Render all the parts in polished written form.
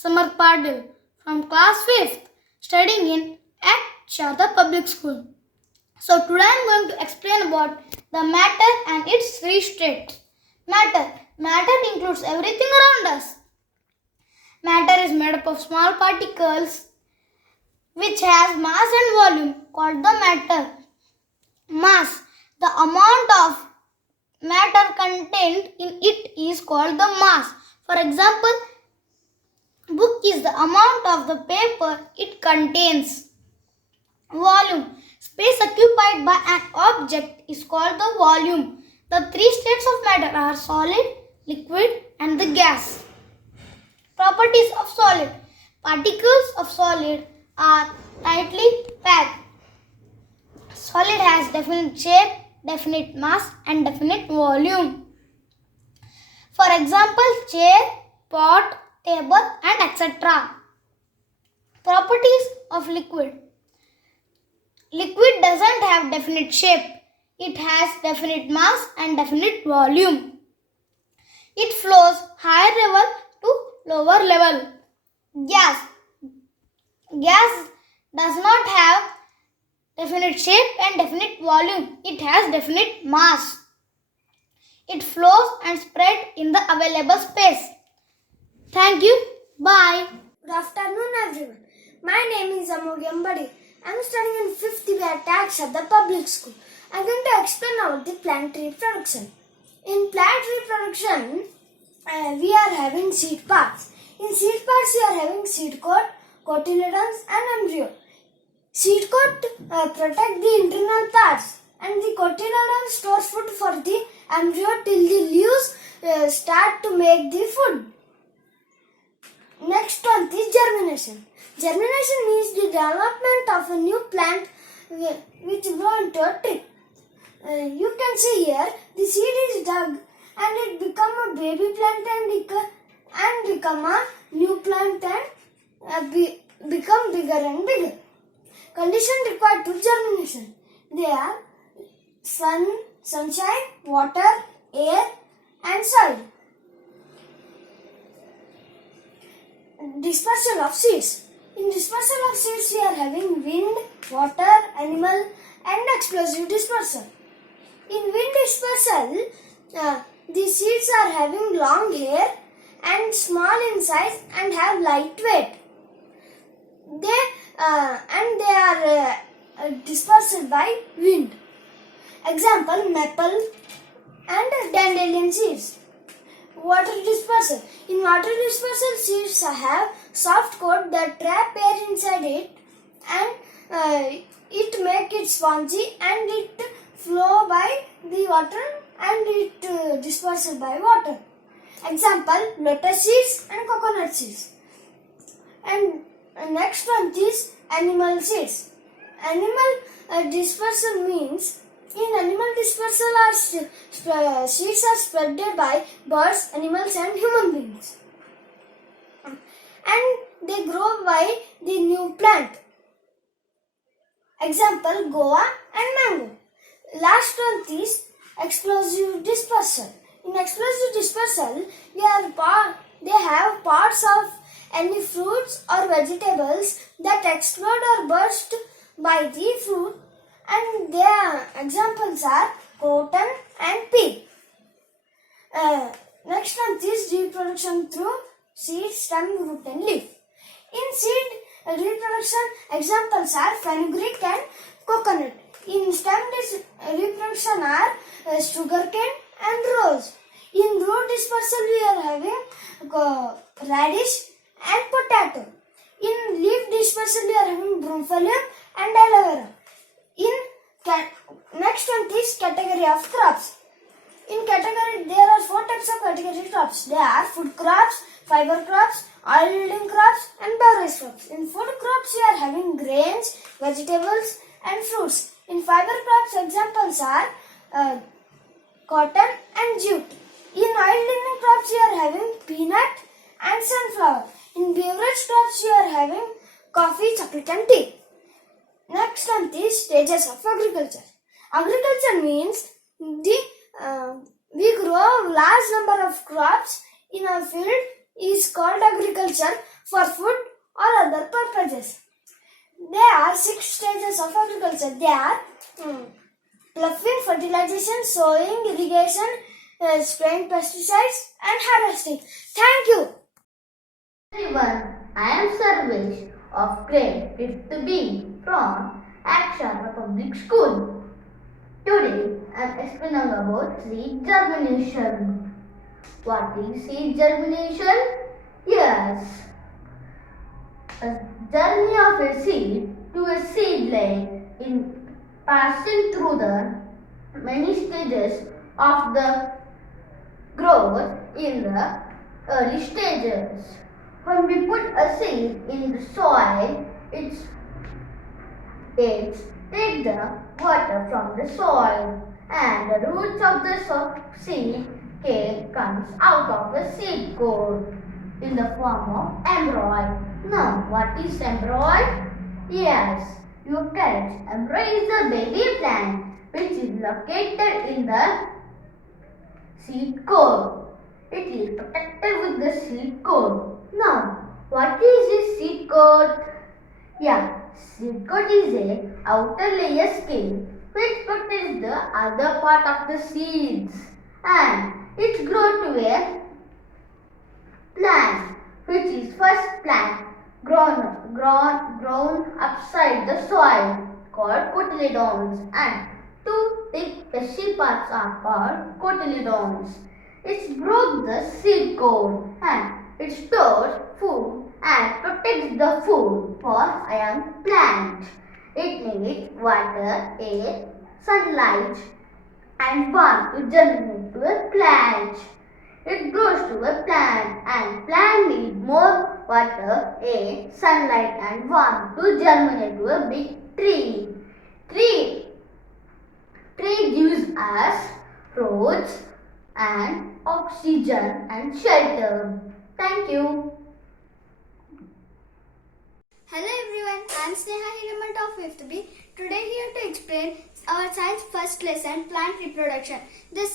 Samarth from class 5th, studying in at Sharda Public School. So today I am going to explain about the matter and its three states. Matter includes everything around us. Matter is made up of small particles which has mass and volume called the matter. Mass, the amount of matter contained in it is called the mass. For example, book is the amount of the paper it contains. Volume, space occupied by an object is called the volume. The three states of matter are solid, liquid and the gas. Properties of solid. Particles of solid are tightly packed. Solid has definite shape, definite mass and definite volume. For example, chair, pot, table and etc. Properties of liquid. Liquid doesn't have definite shape. It has definite mass and definite volume. It flows higher level to lower level. Gas. Gas does not have definite shape and definite volume. It has definite mass. It flows and spread in the available space. Thank you. Bye. Good afternoon, everyone. My name is Amogh. I am studying in 5th year at the public school. I am going to explain about the plant reproduction. In plant reproduction, we are having seed parts. In seed parts, we are having seed coat, cotyledons and embryo. Seed coat protect the internal parts and the cotyledon stores food for the embryo till the leaves start to make the food. Next one is germination. Germination means the development of a new plant which grow into a tree. You can see here the seed is dug and it become a baby plant and become a new plant and become bigger and bigger. Conditions required to germination. They are sunshine, water, air and soil. Dispersal of seeds. In dispersal of seeds, we are having wind, water, animal and explosive dispersal. In wind dispersal, the seeds are having long hair and small in size and have light weight. They are dispersed by wind. Example, maple and dandelion seeds. Water dispersal. In water dispersal, seeds have soft coat that trap air inside it and it make it spongy and it flow by the water and it disperses by water. Example, lotus seeds and coconut seeds. And next one is animal seeds. Animal dispersal means in animal dispersal seeds are spread by birds, animals and human beings. And they grow by the new plant. Example, guava and mango. Last one is explosive dispersal. In explosive dispersal, they have parts of any fruits or vegetables that explode or burst by the fruit, and their examples are cotton and pea. Next one is reproduction through seed, stem, root and leaf. In seed reproduction, examples are fenugreek and coconut. In stem reproduction are sugarcane and rose. In root dispersal, we are having radish and potato. In leaf dispersal, we are having bromeliad and aloe vera. Next one is category of crops. In category, there are 4 types of category crops. They are food crops, fiber crops, oil yielding crops and beverage crops. In food crops, we are having grains, vegetables and fruits. In fiber crops, examples are cotton and jute. In oil yielding crops, we are having peanut and sunflower. In beverage crops, we are having coffee, chocolate and tea. Next one is stages of agriculture. Agriculture means we grow large number of crops in a field is called agriculture for food or other purposes. There are 6 stages of agriculture. They are ploughing, fertilization, sowing, irrigation, spraying pesticides, and harvesting. Thank you. Everyone, I am Sarvesh of grade 5th B from Akshara Public School. Today I am explaining about seed germination. What is seed germination? Yes, a journey of a seed to a seedling in passing through the many stages of the growth in the early stages. When we put a seed in the soil, it takes the water from the soil and the roots of the seed cake comes out of the seed coat in the form of embryo. Now, what is embryo? Yes, you are correct. Embryo is a baby plant which is located in the seed coat. It is protected with the seed coat. Now, what is this seed coat? Yeah, seed coat is a outer layer skin which protects the other part of the seeds and it grows to a plant which is first plant grown upside the soil called cotyledons and two thick fleshy parts are called cotyledons. It broke the seed coat and it stores food and protects the food for a young plant. It needs water, air, sunlight and warmth to germinate to a plant. It grows to a plant and plant needs more water, air, sunlight and warmth to germinate to a big tree. Tree gives us fruits and oxygen and shelter. Thank you. Hello everyone, I am Sneha of 5th B. Today here to explain our science first lesson, plant reproduction. The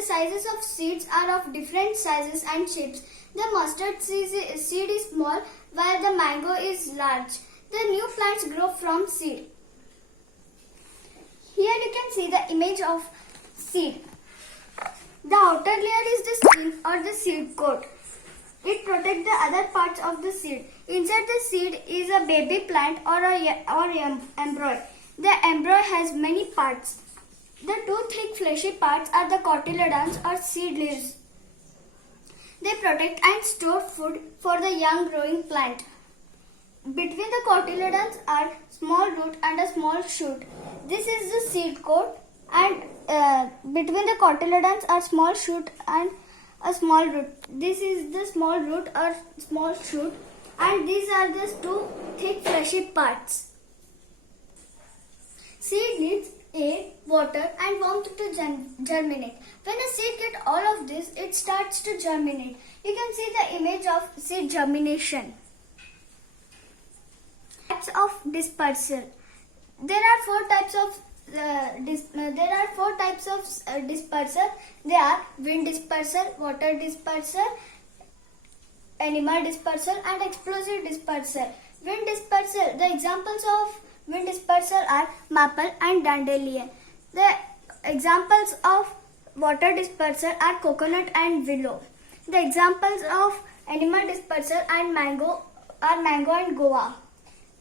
sizes of seeds are of different sizes and shapes. The mustard seed is small while the mango is large. The new plants grow from seed. Here you can see the image of seed. The outer layer is the skin or the seed coat. It protects the other parts of the seed. Inside the seed is a baby plant or embryo. The embryo has many parts. The two thick fleshy parts are the cotyledons or seed leaves. They protect and store food for the young growing plant. Between the cotyledons are small root and a small shoot. This is the seed coat and between the cotyledons are small shoot and a small root. This is the small root or small shoot and these are the two thick fleshy parts. Seed needs air, water and warmth to germinate. When a seed gets all of this, it starts to germinate. You can see the image of seed germination. Types of dispersal. There are four types of dispersal. They are wind dispersal, water dispersal, animal dispersal and explosive dispersal. Wind dispersal. The examples of wind dispersal are maple and dandelion. The examples of water dispersal are coconut and willow. The examples of animal dispersal are mango and guava.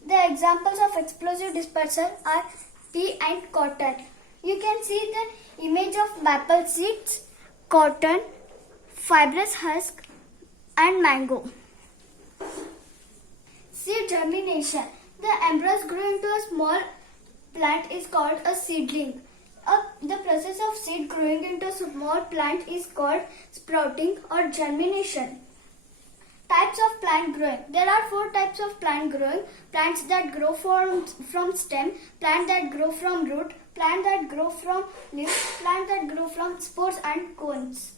The examples of explosive dispersal are tea and cotton. You can see the image of maple seeds, cotton, fibrous husk and mango. Seed germination. The embryos grow into a small plant is called a seedling. The process of seed growing into a small plant is called sprouting or germination. Types of plant growing. There are four types of plant growing. Plants that grow from stem, plant that grow from root, plant that grow from leaves, plant that grow from spores and cones.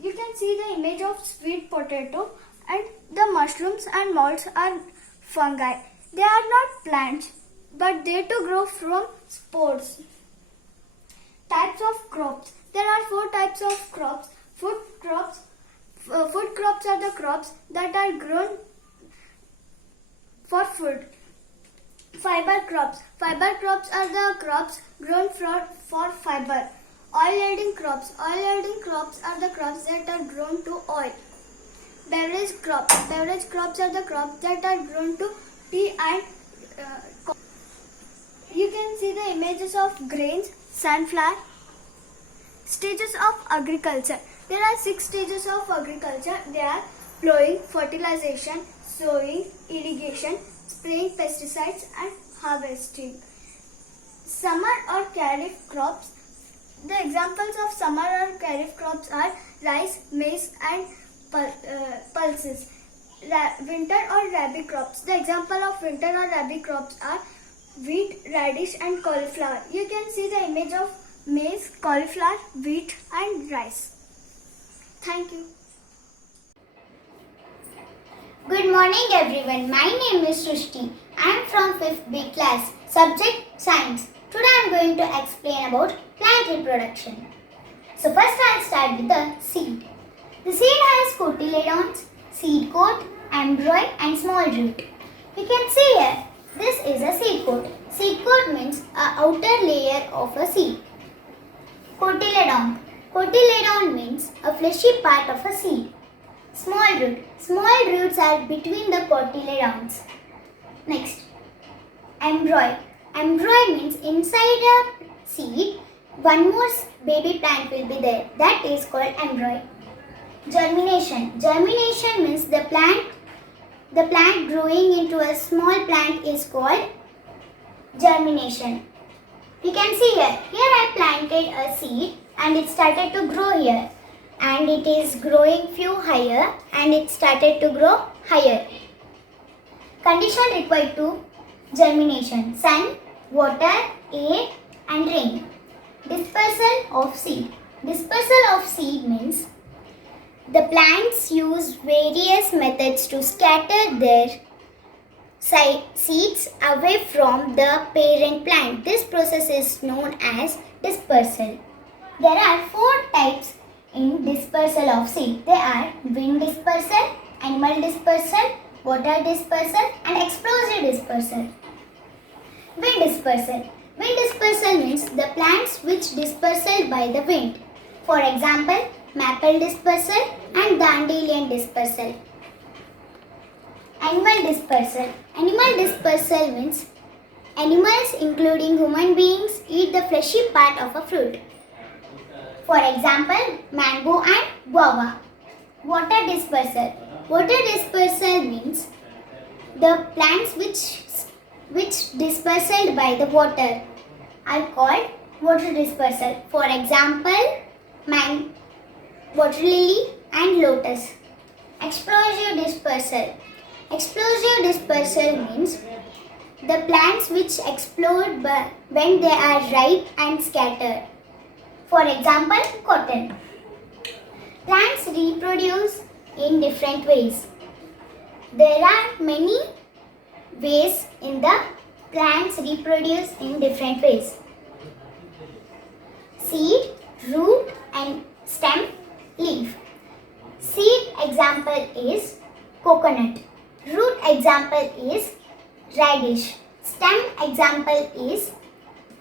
You can see the image of sweet potato and the mushrooms and molds are fungi. They are not plants but they too grow from spores. Types of crops. There are four types of crops. Food crops, Food crops are the crops that are grown for food. Fiber crops. Fiber crops are the crops grown for fiber. Oil yielding crops. Oil yielding crops are the crops that are grown to oil. Beverage crops. Beverage crops are the crops that are grown to tea and coffee. You can see the images of grains, sunflower. Stages of agriculture. There are 6 stages of agriculture. They are plowing, fertilization, sowing, irrigation, spraying pesticides and harvesting. Summer or kharif crops. The examples of summer or kharif crops are rice, maize and pulses. Winter or rabi crops. The example of winter or rabi crops are wheat, radish and cauliflower. You can see the image of maize, cauliflower, wheat and rice. Thank you. Good morning everyone. My name is Srushti. I am from 5th B class, subject science. Today I am going to explain about plant reproduction. So first I will start with the seed. The seed has cotyledons, seed coat, embryo and small root. You can see here, this is a seed coat. Seed coat means an outer layer of a seed. Cotyledon. Cotyledon means a fleshy part of a seed. Small root. Small roots are between the cotyledons. Next, embryo. Embryo means inside a seed, one more baby plant will be there. That is called embryo. Germination. Germination means the plant growing into a small plant is called germination. You can see here. Here I planted a seed and it started to grow here. And it is growing few higher and it started to grow higher. Condition required to germination: sun, water, air and rain. Dispersal of seed. Dispersal of seed means the plants use various methods to scatter their seeds away from the parent plant. This process is known as dispersal. There are 4 types in dispersal of seed. They are wind dispersal, animal dispersal, water dispersal and explosive dispersal. Wind dispersal. Wind dispersal means the plants which dispersal by the wind. For example, maple dispersal and dandelion dispersal. Animal dispersal. Animal dispersal means animals including human beings eat the fleshy part of a fruit. For example, mango and guava. Water dispersal. Water dispersal means the plants which dispersal by the water are called water dispersal. For example, water lily and lotus. Explosive dispersal. Explosive dispersal means the plants which explode when they are ripe and scattered. For example, cotton. Plants reproduce in different ways. There are many ways in the plants reproduce in different ways. Seed, root and stem, leaf. Seed example is coconut. Root example is radish. Stem example is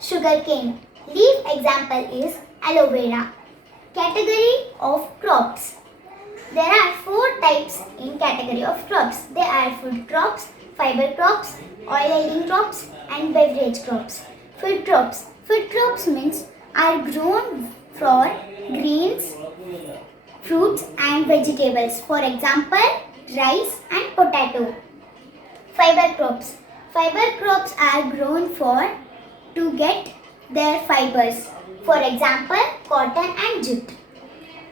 sugarcane. Leaf example is aloe vera. Category of crops. There are 4 types in category of crops. They are food crops, fiber crops, oil yielding crops and beverage crops. Food crops. Food crops means are grown for greens, fruits and vegetables. For example, rice and potato. Fiber crops. Fiber crops are grown to get their fibers. For example, cotton and jute.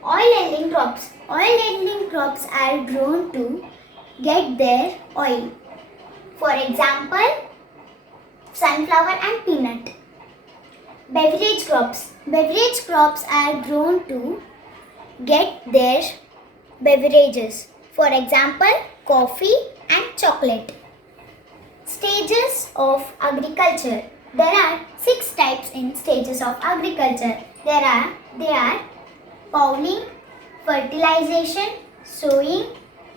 Oil yielding crops. Oil yielding crops are grown to get their oil. For example, sunflower and peanut. Beverage crops. Beverage crops are grown to get their beverages. For example, coffee and chocolate. Stages of agriculture. There are 6 types in stages of agriculture. They are plowing, fertilization, sowing,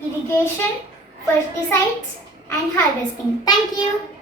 irrigation, pesticides and harvesting. Thank you.